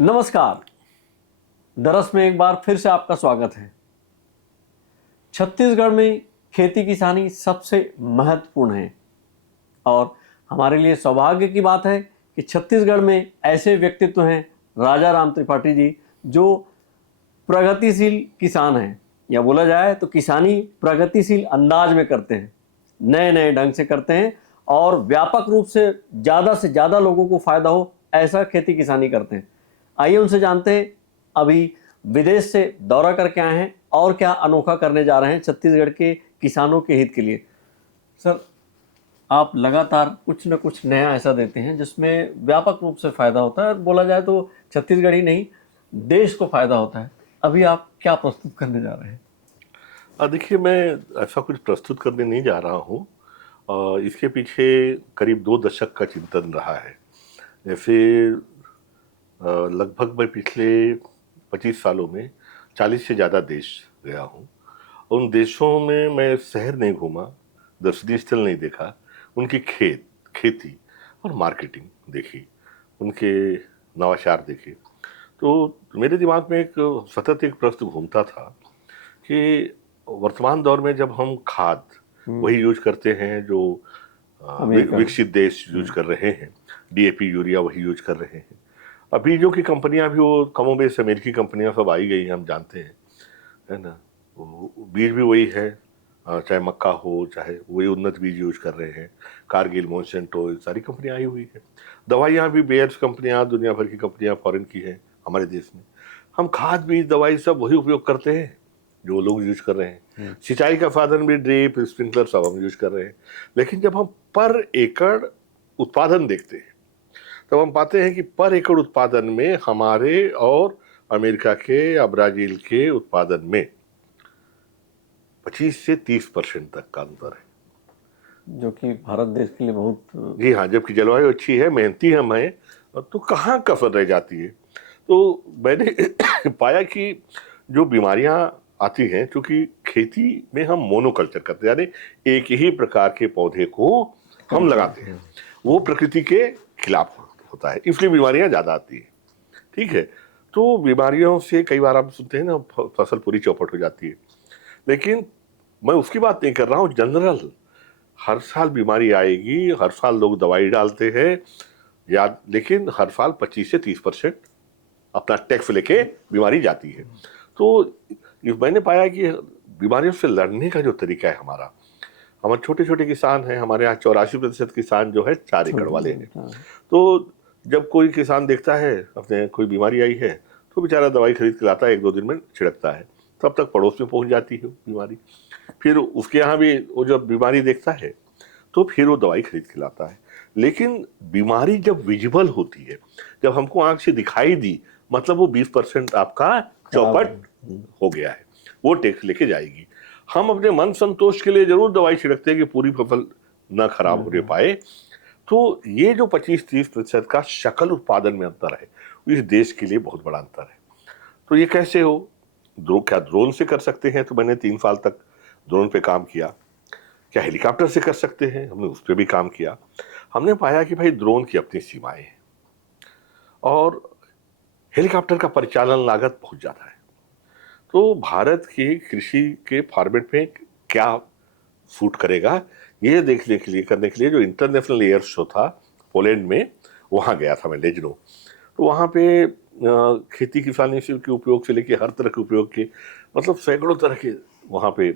नमस्कार। दरस में एक बार फिर से आपका स्वागत है। छत्तीसगढ़ में खेती किसानी सबसे महत्वपूर्ण है और हमारे लिए सौभाग्य की बात है कि छत्तीसगढ़ में ऐसे व्यक्तित्व हैं, राजा राम त्रिपाठी जी, जो प्रगतिशील किसान हैं, या बोला जाए तो किसानी प्रगतिशील अंदाज में करते हैं, नए नए ढंग से करते हैं और व्यापक रूप से ज़्यादा लोगों को फायदा हो ऐसा खेती किसानी करते हैं। आइए उनसे जानते हैं, अभी विदेश से दौरा करके आए हैं और क्या अनोखा करने जा रहे हैं छत्तीसगढ़ के किसानों के हित के लिए। सर, आप लगातार कुछ न कुछ नया ऐसा देते हैं जिसमें व्यापक रूप से फायदा होता है और बोला जाए तो छत्तीसगढ़ ही नहीं, देश को फायदा होता है। अभी आप क्या प्रस्तुत करने जा रहे हैं? देखिए, मैं ऐसा कुछ प्रस्तुत करने नहीं जा रहा हूँ। इसके पीछे करीब 2 दशक का चिंतन रहा है। जैसे लगभग मैं पिछले 25 सालों में 40 से ज़्यादा देश गया हूँ। उन देशों में मैं शहर नहीं घूमा, दर्शनीय स्थल नहीं देखा, उनकी खेती और मार्केटिंग देखी, उनके नवाचार देखे। तो मेरे दिमाग में एक सतत एक प्रश्न घूमता था कि वर्तमान दौर में जब हम खाद वही यूज करते हैं जो विकसित देश यूज कर रहे हैं, डीएपी यूरिया वही यूज कर रहे हैं। अभी जो कि कंपनियां भी वो कमोबेश अमेरिकी कंपनियां सब आई गई हैं, हम जानते हैं, है ना। बीज भी वही है, चाहे मक्का हो, चाहे वही उन्नत बीज यूज कर रहे हैं। कारगिल, मोनसेंटो, सारी कंपनियां आई हुई हैं। दवाइयाँ भी बेयर्स कंपनियां, दुनिया भर की कंपनियां फॉरेन की हैं हमारे देश में। हम खाद बीज दवाई सब वही उपयोग करते हैं जो लोग यूज कर रहे हैं। सिंचाई का साधन भी ड्रिप, स्प्रिंकलर सब हम यूज कर रहे हैं। लेकिन जब हम पर एकड़ उत्पादन देखते हैं तब हम पाते हैं कि पर एकड़ उत्पादन में हमारे और अमेरिका के या ब्राजील के उत्पादन में 25 से 30% तक का अंतर है, जो कि भारत देश के लिए बहुत। जी हाँ। जबकि जलवायु अच्छी है, मेहनती हम हैं, तो कहाँ कसर रह जाती है। तो मैंने पाया कि जो बीमारियां आती हैं, क्योंकि खेती में हम मोनोकल्चर करते हैं, यानी एक ही प्रकार के पौधे को हम लगाते हैं, वो प्रकृति के खिलाफ होता है, इसलिए बीमारियां ज्यादा आती है। ठीक है। तो बीमारियों से कई बार आप सुनते हैं ना, फसल पूरी चौपट हो जाती है। लेकिन मैं उसकी बात नहीं कर रहा हूँ, जनरल हर साल बीमारी आएगी, हर साल लोग दवाई डालते हैं, या लेकिन हर साल 25 से 30% अपना टैक्स लेके बीमारी जाती है। तो मैंने पाया कि बीमारियों से लड़ने का जो तरीका है हमारा, हमारे छोटे छोटे किसान हैं, हमारे यहाँ 84% किसान जो है 4 एकड़ वाले हैं। तो जब कोई किसान देखता है अपने कोई बीमारी आई है तो बेचारा दवाई खरीद के लाता है, 1-2 दिन में छिड़कता है, तब तक पड़ोस में पहुंच जाती है बीमारी। फिर उसके यहाँ भी वो जब बीमारी देखता है तो फिर वो दवाई खरीद के लाता है। लेकिन बीमारी जब विजिबल होती है, जब हमको आंख से दिखाई दी, मतलब वो 20% आपका चौपट हो गया है, वो टैक्स लेके जाएगी। हम अपने मन संतोष के लिए जरूर दवाई छिड़कते हैं कि पूरी फसल ना खराब होने पाए। तो ये जो 25-30% का शकल उत्पादन में अंतर है, इस देश के लिए बहुत बड़ा अंतर है। तो ये कैसे हो? क्या ड्रोन से कर सकते हैं? तो मैंने 3 साल तक ड्रोन पे काम किया। क्या हेलीकॉप्टर से कर सकते हैं? हमने उस पर भी काम किया। हमने पाया कि भाई ड्रोन की अपनी सीमाएं हैं और हेलीकॉप्टर का परिचालन लागत बहुत ज्यादा है। तो भारत की कृषि के फॉर्मेट में क्या सूट करेगा, ये देखने के लिए, करने के लिए जो इंटरनेशनल एयर शो था पोलैंड में, वहाँ गया था मैं, लेजनो। तो वहाँ पे खेती किसानी से के उपयोग से लेके हर तरह के उपयोग के, मतलब सैकड़ों तरह के वहाँ पे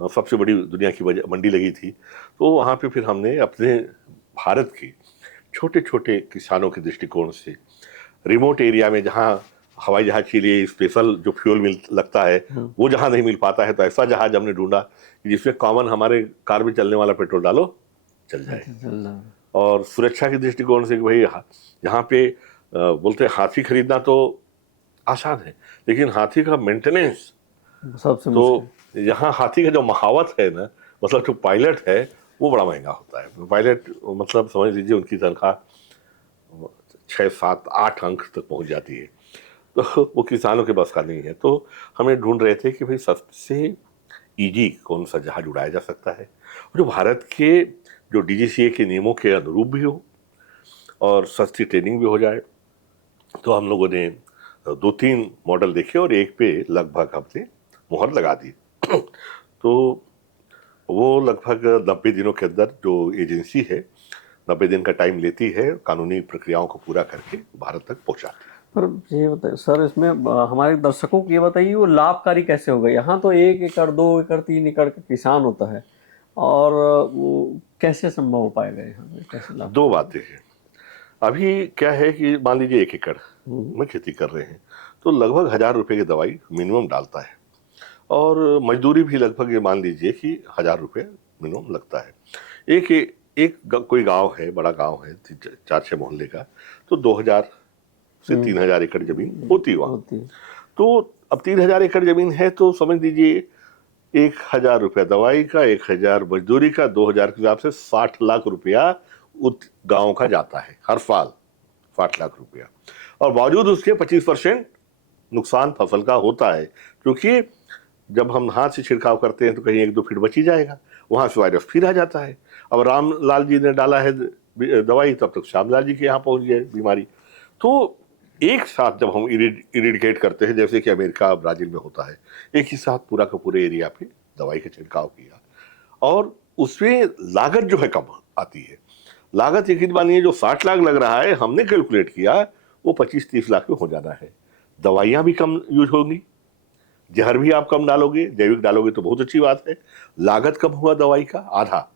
सबसे बड़ी दुनिया की मंडी लगी थी। तो वहाँ पे फिर हमने अपने भारत के छोटे छोटे किसानों के दृष्टिकोण से, रिमोट एरिया में जहाँ हवाई जहाज के लिए स्पेशल जो फ्यूल मिल लगता है वो जहाँ नहीं मिल पाता है, तो ऐसा जहाज हमने ढूंढा कि जिसमें कॉमन हमारे कार में चलने वाला पेट्रोल डालो चल जाए। और सुरक्षा के दृष्टिकोण से भाई यहाँ पे बोलते हैं हाथी खरीदना तो आसान है, लेकिन हाथी का मेंटेनेंस सबसे तो यहाँ हाथी का जो महावत है ना, मतलब जो पायलट है वो बड़ा महंगा होता है। पायलट मतलब समझ लीजिए उनकी तनख्वाह 6-7-8 अंक तक पहुंच जाती है। तो वो किसानों के बस का नहीं है। तो हमें ढूंढ रहे थे कि भाई सबसे इजी कौन सा जहाज उड़ाया जा सकता है जो भारत के जो डीजीसीए के नियमों के अनुरूप भी हो और सस्ती ट्रेनिंग भी हो जाए तो हम लोगों ने 2-3 मॉडल देखे और एक पे लगभग हमने मुहर लगा दी। तो वो लगभग 90 दिनों के अंदर जो एजेंसी है 90 दिन का टाइम लेती है कानूनी प्रक्रियाओं को पूरा करके भारत तक पहुंचाती है। पर ये बताइए सर, इसमें हमारे दर्शकों को ये बताइए वो लाभकारी कैसे होगा। यहाँ तो 1 एकड़ 2 एकड़ 3 एकड़ का किसान होता है, और वो कैसे संभव हो पाएगा यहाँ पे, कैसे लाभ? 2 बातें हैं। अभी क्या है कि मान लीजिए 1 एकड़ में खेती कर रहे हैं तो लगभग 1000 रुपए की दवाई मिनिमम डालता है, और मजदूरी भी लगभग ये मान लीजिए कि 1000 रुपये मिनिमम लगता है। कोई गांव है, बड़ा गांव है 4-6 मोहल्ले का, तो 2000 से 3000 एकड़ जमीन होती वहाँ। तो अब 3000 एकड़ जमीन है तो समझ लीजिए 1000 रुपया दवाई का, 1000 मजदूरी का, 2000 के हिसाब से 60 लाख रुपया उस गांव का जाता है हर साल, 60 लाख रुपया। और बावजूद उसके 25% नुकसान फसल का होता है, क्योंकि जब हम हाथ से छिड़काव करते हैं तो कहीं 1-2 फीट बच ही जाएगा, वहां से वायरस फिर आ जाता है। अब रामलाल जी ने डाला है दवाई, तब तक श्यामलाल जी के यहाँ पहुंच गई बीमारी। तो एक साथ जब हम इरिडिकेट करते हैं, जैसे कि अमेरिका ब्राजील में होता है, एक ही साथ पूरा का पूरे एरिया पे दवाई का छिड़काव किया, और उसमें लागत जो है कम आती है। लागत यकीन मानिए जो 60 लाख लग रहा है, हमने कैलकुलेट किया वो 25-30 लाख में हो जाना है। दवाइयाँ भी कम यूज होंगी, जहर भी आप कम डालोगे, जैविक डालोगे तो बहुत अच्छी बात है। लागत कम हुआ दवाई का आधा,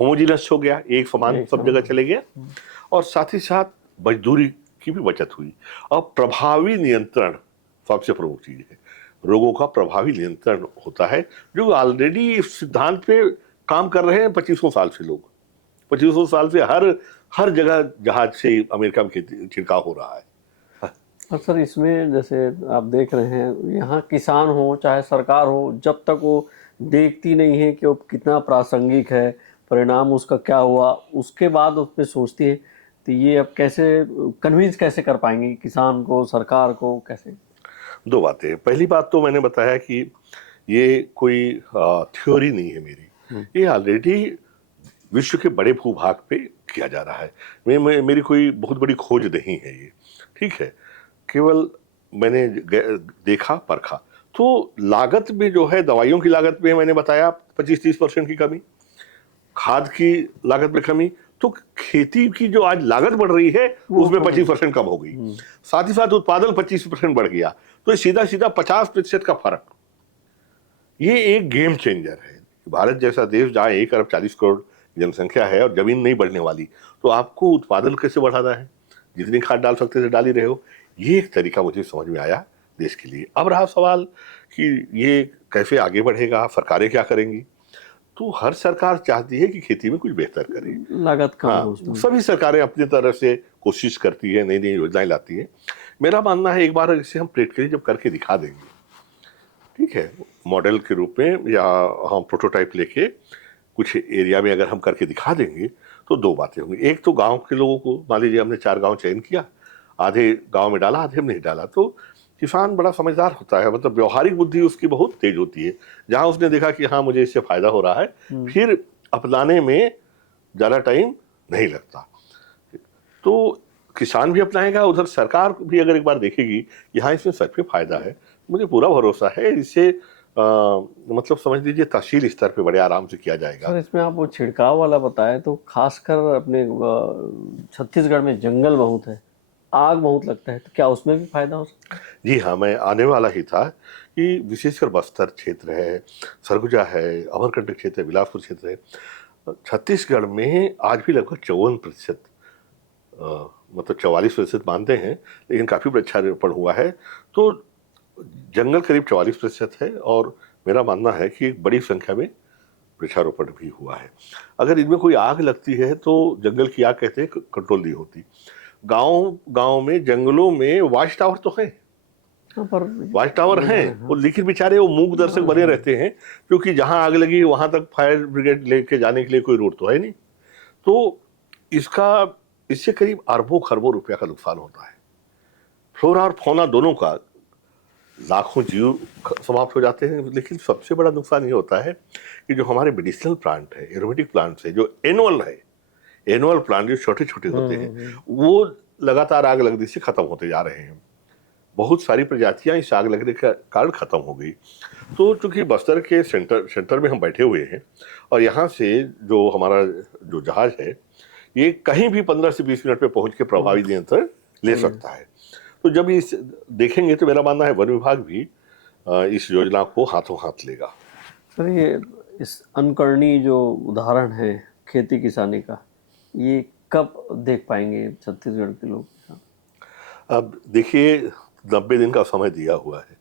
होमोजीनस हो गया, एक समान सब जगह चले गया, और साथ ही साथ मजदूरी की भी बचत हुई। और प्रभावी नियंत्रण सबसे प्रमुख चीज है। रोगों का प्रभावी नियंत्रण होता है, जो ऑलरेडी इस सिद्धांत पे काम कर रहे हैं 2500 साल से। लोग 2500 साल से हर जगह जहाज से अमेरिका में छिड़काव हो रहा है। और सर इसमें जैसे आप देख रहे हैं, यहाँ किसान हो चाहे सरकार हो, जब तक वो देखती नहीं है कि वो कितना प्रासंगिक है, परिणाम उसका क्या हुआ, उसके बाद उस पर सोचती है, तो ये अब कैसे कन्विंस कैसे कर पाएंगे किसान को, सरकार को, कैसे? 2 बातें। पहली बात तो मैंने बताया कि ये कोई थ्योरी नहीं है मेरी, ये ऑलरेडी विश्व के बड़े भूभाग पे किया जा रहा है। मेरी कोई बहुत बड़ी खोज नहीं है ये, ठीक है, केवल मैंने देखा परखा। तो लागत में जो है, दवाइयों की लागत में मैंने बताया 25-30% की कमी, खाद की लागत में कमी, तो खेती की जो आज लागत बढ़ रही है उसमें 25% कम हो गई। साथ ही साथ उत्पादन 25% बढ़ गया, तो सीधा सीधा 50% का फर्क। ये एक गेम चेंजर है। भारत जैसा देश जहाँ 1 अरब 40 करोड़ जनसंख्या है और जमीन नहीं बढ़ने वाली, तो आपको उत्पादन कैसे बढ़ाना है? जितनी खाद डाल सकते थे डाल ही रहे हो। ये एक तरीका मुझे समझ में आया देश के लिए। अब रहा सवाल कि ये कैसे आगे बढ़ेगा, सरकारें क्या करेंगी। तो हर सरकार चाहती है कि खेती में कुछ बेहतर करे, लागत कम हो। हाँ, सभी सरकारें अपनी तरफ से कोशिश करती है, नई नई योजनाएं लाती है। मेरा मानना है एक बार इसे हम प्रैक्टिकली जब करके दिखा देंगे, ठीक है, मॉडल के रूप में, या हम प्रोटोटाइप लेके कुछ एरिया में अगर हम करके दिखा देंगे, तो 2 बातें होंगी। एक तो गांव के लोगों को, मान लीजिए हमने 4 गांव चयन किया, आधे गांव में डाला, आधे में नहीं डाला, तो किसान बड़ा समझदार होता है, मतलब व्यवहारिक बुद्धि उसकी बहुत तेज होती है। जहां उसने देखा कि हाँ मुझे इससे फायदा हो रहा है, फिर अपनाने में ज़्यादा टाइम नहीं लगता, तो किसान भी अपनाएगा, उधर सरकार भी अगर एक बार देखेगी कि हाँ इसमें सच में फायदा है, मुझे पूरा भरोसा है इससे मतलब समझ लीजिए तहसील स्तर पे बड़े आराम से किया जाएगा। सर इसमें आप वो छिड़काव वाला बताएं, तो खासकर अपने छत्तीसगढ़ में जंगल बहुत है, आग बहुत लगता है, तो क्या उसमें भी फायदा हो सकता है? जी हाँ, मैं आने वाला ही था कि विशेषकर बस्तर क्षेत्र है, सरगुजा है, अमरकंटक क्षेत्र है, बिलासपुर क्षेत्र है, छत्तीसगढ़ में आज भी लगभग 54%, मतलब 44% मानते हैं, लेकिन काफ़ी वृक्षारोपण हुआ है। तो जंगल करीब 44% है, और मेरा मानना है कि एक बड़ी संख्या में वृक्षारोपण भी हुआ है। अगर इनमें कोई आग लगती है तो जंगल की आग कहते हैं कंट्रोल नहीं होती। गांव में, जंगलों में वॉच टावर तो है, वॉच टावर हैं, लेकिन बेचारे वो मूक दर्शक बने रहते हैं, क्योंकि जहां आग लगी वहां तक फायर ब्रिगेड लेके जाने के लिए कोई रोड तो है नहीं। तो इससे करीब अरबों खरबों रुपया का नुकसान होता है। फ्लोरा और फौना दोनों का, लाखों जीव समाप्त हो जाते हैं। लेकिन सबसे बड़ा नुकसान ये होता है कि जो हमारे मेडिसिनल प्लांट है, एरोमेटिक प्लांट है, जो एनुअल प्लांट जो छोटे छोटे होते हैं, वो लगातार आग लगने से खत्म होते जा रहे हैं। बहुत सारी प्रजातियां इस आग लगने के कारण खत्म हो गई। तो चूंकि बस्तर के सेंटर में हम बैठे हुए हैं और यहाँ से जो हमारा जो जहाज है ये कहीं भी 15 से 20 मिनट में पहुंच के प्रभावी नियंत्रण ले सकता है। तो जब इस देखेंगे तो मेरा मानना है वन विभाग भी इस योजना को हाथों हाथ लेगा। सर, ये इस अनुकरणीय जो उदाहरण है खेती किसानी का, ये कब देख पाएंगे छत्तीसगढ़ के लोग? अब देखिए, 90 दिन का समय दिया हुआ है।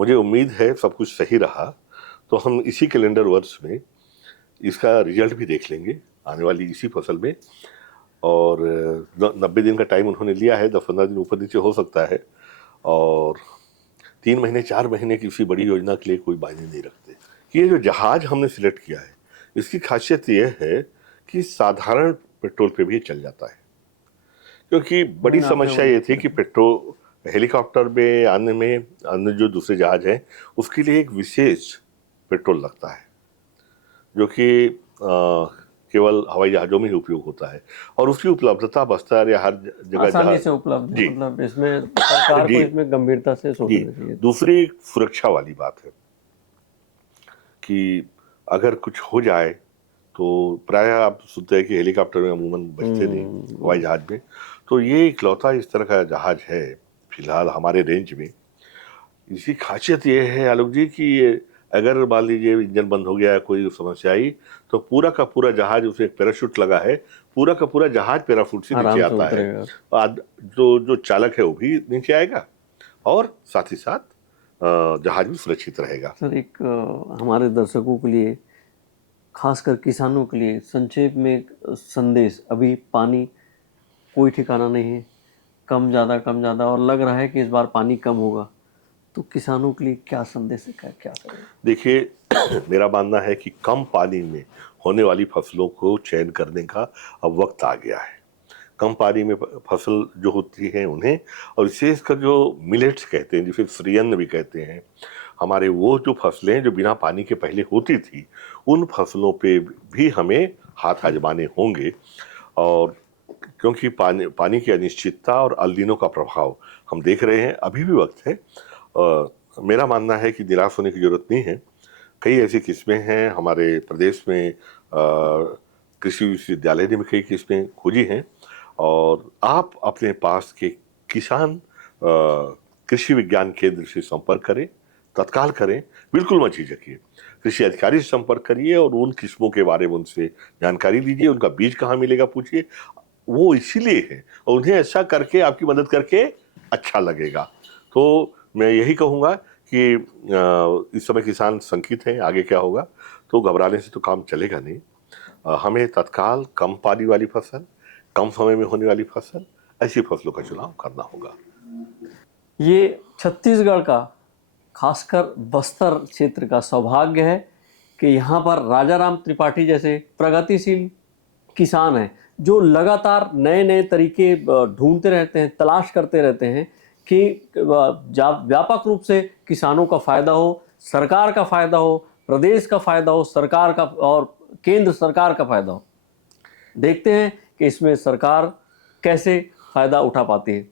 मुझे उम्मीद है सब कुछ सही रहा तो हम इसी कैलेंडर वर्ष में इसका रिजल्ट भी देख लेंगे आने वाली इसी फसल में। और 90 दिन का टाइम उन्होंने लिया है, 10-15 दिन ऊपर नीचे हो सकता है। और 3 महीने 4 महीने की किसी बड़ी योजना के लिए कोई मायने नहीं रखते। ये जो जहाज हमने सिलेक्ट किया है इसकी खासियत यह है कि साधारण पेट्रोल पे भी चल जाता है, क्योंकि बड़ी समस्या ये थी कि पेट्रोल हेलीकॉप्टर में आने में अन्य जो दूसरे जहाज हैं उसके लिए एक विशेष पेट्रोल लगता है जो कि केवल हवाई जहाज़ों में ही उपयोग होता है और उसकी उपलब्धता बस्तर या हर जगह आसानी से उपलब्ध है। मतलब इसमें सरकार को इसमें गंभीरता से सोचना चाहिए। दूसरी सुरक्षा वाली बात है कि अगर कुछ हो जाए तो प्रायः आप सुनते हैं कि हेलीकॉप्टर में अमूमन बचते नहीं, हवाई जहाज में। तो ये इकलौता इस तरह का जहाज है फिलहाल हमारे रेंज में। इसकी खासियत ये है आलोक जी कि अगर मान लीजिए इंजन बंद हो गया, कोई समस्या आई, तो पूरा का पूरा जहाज, उसमें एक पैराशूट लगा है, पूरा का पूरा जहाज पैराशूट से नीचे आता है। जो चालक है वो भी नीचे आएगा और साथ ही साथ जहाज भी सुरक्षित रहेगा। सर, एक हमारे दर्शकों के लिए, खासकर किसानों के लिए संक्षेप में एक संदेश। अभी पानी कोई ठिकाना नहीं है, कम ज़्यादा और लग रहा है कि इस बार पानी कम होगा, तो किसानों के लिए क्या संदेश है, क्या करें? देखिए, मेरा मानना है कि कम पानी में होने वाली फसलों को चयन करने का अब वक्त आ गया है। कम पानी में फसल जो होती है उन्हें, और विशेषकर जो मिलेट्स कहते हैं जिसे श्रीअन्न भी कहते हैं, हमारे वो जो फसलें जो बिना पानी के पहले होती थी, उन फसलों पे भी हमें हाथ आजमाने होंगे। और क्योंकि पानी की अनिश्चितता और अल नीनो का प्रभाव हम देख रहे हैं, अभी भी वक्त है। मेरा मानना है कि निराश होने की जरूरत नहीं है। कई ऐसी किस्में हैं हमारे प्रदेश में, कृषि विश्वविद्यालय ने भी कई किस्में खोजी हैं और आप अपने पास के किसान कृषि विज्ञान केंद्र से संपर्क करें, तत्काल करें, बिल्कुल मत झिझकिए। कृषि अधिकारी से संपर्क करिए और उन किस्मों के बारे में उनसे जानकारी लीजिए, उनका बीज कहाँ मिलेगा पूछिए। वो इसीलिए है और उन्हें ऐसा करके आपकी मदद करके अच्छा लगेगा। तो मैं यही कहूँगा कि इस समय किसान शंकित हैं आगे क्या होगा, तो घबराने से तो काम चलेगा नहीं। हमें तत्काल कम पानी वाली फसल, कम समय में होने वाली फसल, ऐसी फसलों का चुनाव करना होगा। ये छत्तीसगढ़ का, खासकर बस्तर क्षेत्र का सौभाग्य है कि यहाँ पर राजाराम त्रिपाठी जैसे प्रगतिशील किसान हैं जो लगातार नए नए तरीके ढूंढते रहते हैं, तलाश करते रहते हैं कि व्यापक रूप से किसानों का फायदा हो, सरकार का फायदा हो, प्रदेश का फायदा हो, सरकार का और केंद्र सरकार का फायदा हो। देखते हैं कि इसमें सरकार कैसे फायदा उठा पाती है।